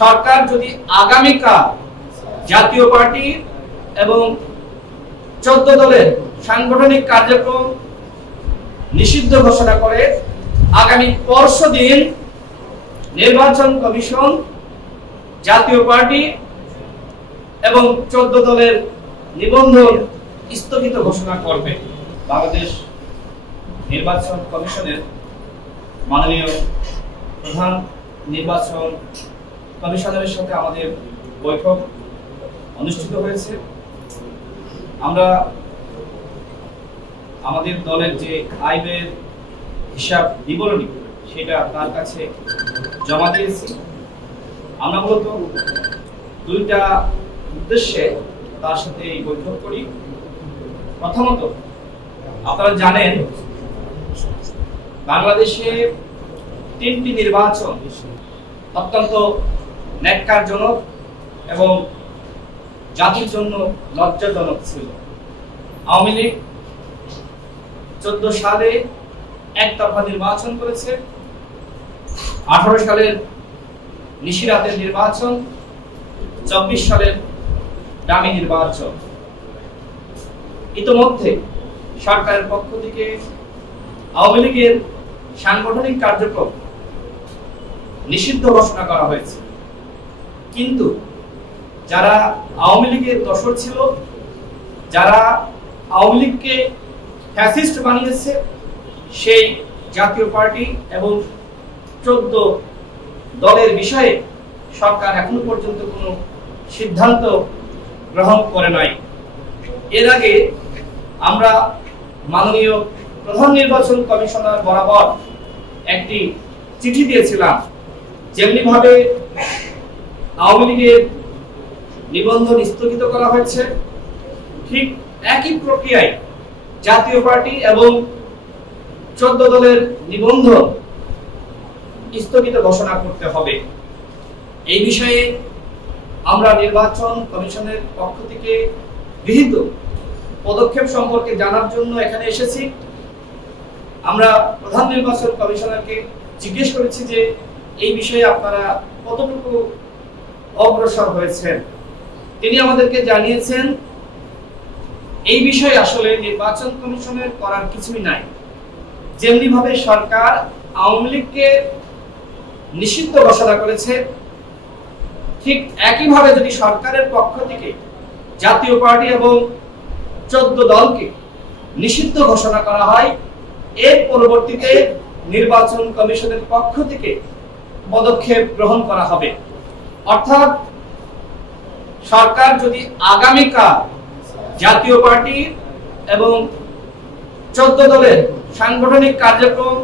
সরকার যদি আগামীকাল জাতীয় পার্টি এবং 14 দলের সাংগঠনিক কার্যক্রম নিষিদ্ধ ঘোষণা করে, আগামী পরশুদিন নির্বাচন কমিশন জাতীয় পার্টি এবং 14 দলের নিবন্ধন স্থগিত ঘোষণা করবে। বাংলাদেশ নির্বাচন কমিশনের মাননীয় প্রধান নির্বাচন কমিশনারের সাথে আমাদের বৈঠক অনুষ্ঠিত হয়েছে। আমরা আমাদের দলের যে আইনের হিসাব বিবরণী সেটা তার কাছে জমা দিয়েছি। আমরা মূলত দুইটা উদ্দেশ্যে তার সাথে এই বৈঠক করি। প্রথমত, আপনারা জানেন বাংলাদেশে 3টি নির্বাচন অত্যন্ত ন্যাক্কারজনক এবং জাতির জন্য লজ্জাজনক ছিল। আওয়ামী লীগ 14 সালে একতরফা নির্বাচন করেছে, 18 সালের নিশিরাতের নির্বাচন, 24 সালের ডামি নির্বাচন। ইতোমধ্যে সরকারের পক্ষ থেকে আওয়ামী লীগের সাংগঠনিক কার্যক্রম নিষিদ্ধ ঘোষণা করা হয়েছে, কিন্তু যারা আওয়ামী লীগের দোসর ছিল, যারা আওয়ামী লীগকে ফ্যাসিস্ট বানিয়েছে, সেই জাতীয় পার্টি এবং 14 দলের বিষয়ে সরকার এখনো পর্যন্ত কোনো সিদ্ধান্ত গ্রহণ করে নাই। এর আগে আমরা মাননীয় প্রধান নির্বাচন কমিশনার বরাবর একটি চিঠি দিয়েছিলাম, যেমনি ভাবে আওয়ামী লীগের নিবন্ধন স্থগিত করা হয়েছে, ঠিক একই প্রক্রিয়ায় জাতীয় পার্টি এবং 14 দলের নিবন্ধন স্থগিত ঘোষণা করতে হবে। এই বিষয়ে আমরা নির্বাচন কমিশনের পক্ষ থেকে গৃহীত পদক্ষেপ সম্পর্কে জানার জন্য এখানে এসেছি। আমরা প্রধান নির্বাচন কমিশনারকে জিজ্ঞেস করেছি যে এই বিষয়ে আপনারা কতটুকু অগ্রসর হয়েছেন। তিনি আমাদেরকে জানিয়েছেন এই বিষয়ে আসলে নির্বাচন কমিশনের করার কিছুই নাই। যেমনি ভাবে সরকার আওয়ামী লীগকে নিষিদ্ধ ঘোষণা করেছে, ঠিক একইভাবে যদি সরকারের পক্ষ থেকে জাতীয় পার্টি এবং 14 দলকে নিষিদ্ধ ঘোষণা করা হয়, এর পরবর্তীতে নির্বাচন কমিশনের পক্ষ থেকে পদক্ষেপ গ্রহণ করা হবে। অর্থাৎ সরকার যদি আগামীকাল জাতীয় পার্টি এবং 14 দলের সাংগঠনিক কার্যক্রম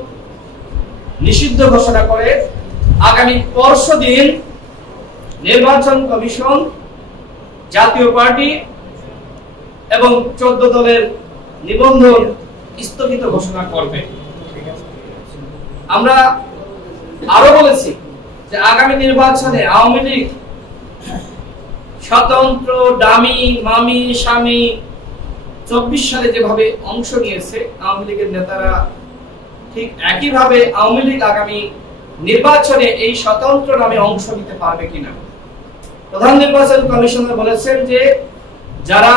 নিষিদ্ধ ঘোষণা করে, আগামী পরশুদিন নির্বাচন কমিশন জাতীয় পার্টি এবং 14 দলের নিবন্ধন স্থগিত ঘোষণা করবে। আমরা আরো বলেছি যে আগামী নির্বাচনে আওয়ামী লীগ স্বতন্ত্র ডামি মামি স্বামী 24 সালে যেভাবে অংশ নিয়েছে আওয়ামী লীগের নেতারা, ঠিক একইভাবে আওয়ামী লীগ আগামী নির্বাচনে এই স্বতন্ত্র নামে অংশ নিতে পারবে কিনা। প্রধান নির্বাচন কমিশনার বলেছেন যে যারা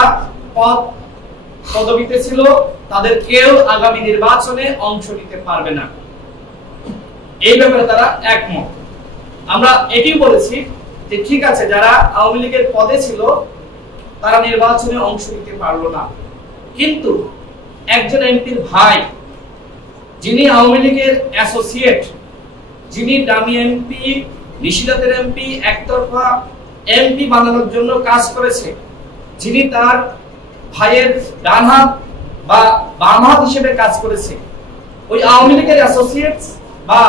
পদবিতে ছিল তাদের কেউ আগামী নির্বাচনে অংশ নিতে পারবে না, এই ব্যাপারে তারা একমত। আমরা এটি বলেছি যে ঠিক আছে, যারা আওয়ামী লীগের পদে ছিল তারা নির্বাচনে অংশ নিতে পারলো না, কিন্তু একজন এমপির ভাই যিনি আওয়ামী লীগের অ্যাসোসিয়েট, যিনি ডামি এমপি, নিশিরাতের এমপি, একতরফা এমপি বানানোর জন্য কাজ করেছে, যিনি তার ভাইয়ের ডান হাত বা বাম হাত হিসেবে কাজ করেছে, ওই আওয়ামী লীগের অ্যাসোসিয়েট বা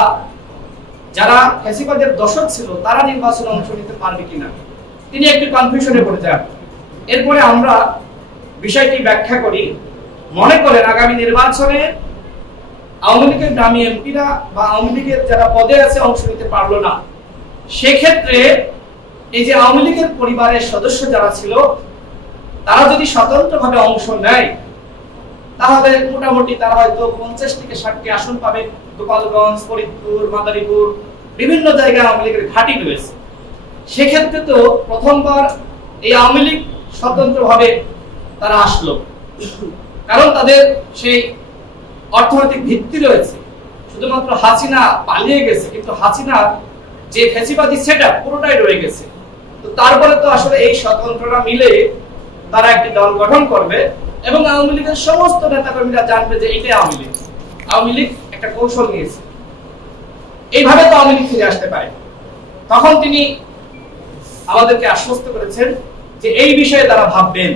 যারা ফ্যাসিবাদের দোসর ছিল তারা নির্বাচনে অংশ নিতে পারবে কিনা, তিনি একটু কনফিউশনে পড়ে যান। এরপরে আমরা বিষয়টি ব্যাখ্যা করি। মনে করেন আগামী নির্বাচনে আওয়ামী লীগের ডামি এমপিরা বা আওয়ামী লীগের যারা পদে আছে অংশ নিতে পারলো না, সেক্ষেত্রে এই যে আওয়ামী লীগের পরিবারের সদস্য যারা ছিল তারা যদি স্বতন্ত্রভাবে অংশ নেয়, তাহলে মোটামুটি তারা হয়তো 50 থেকে 60টি আসন পাবে। গোপালগঞ্জ, ফরিদপুর, মাদারীপুর, বিভিন্ন জায়গায় আওয়ামী লীগের ঘাঁটি রয়েছে। সেক্ষেত্রে তো প্রথমবার এই আওয়ামী লীগ স্বতন্ত্রভাবে তারা আসলো, কারণ তাদের সেই অর্থনৈতিক ভিত্তি রয়েছে। শুধুমাত্র হাসিনা পালিয়ে গেছে, কিন্তু হাসিনার যে ফ্যাসিবাদী সেটআপ পুরোটাই রয়ে গেছে। তো তারপরে তো আসলে এই স্বতন্ত্ররা মিলে তারা একটি দল গঠন করবে এবং আওয়ামী লীগের সমস্ত নেতাকর্মীরা জানবে যে এটাই আওয়ামী লীগ। আওয়ামী লীগ একটা কৌশল নিয়েছে, এইভাবে তো আওয়ামী লীগ ফিরে আসতে পারে। তখন তিনি আমাদেরকে আশ্বস্ত করেছেন যে এই বিষয়ে তারা ভাববেন।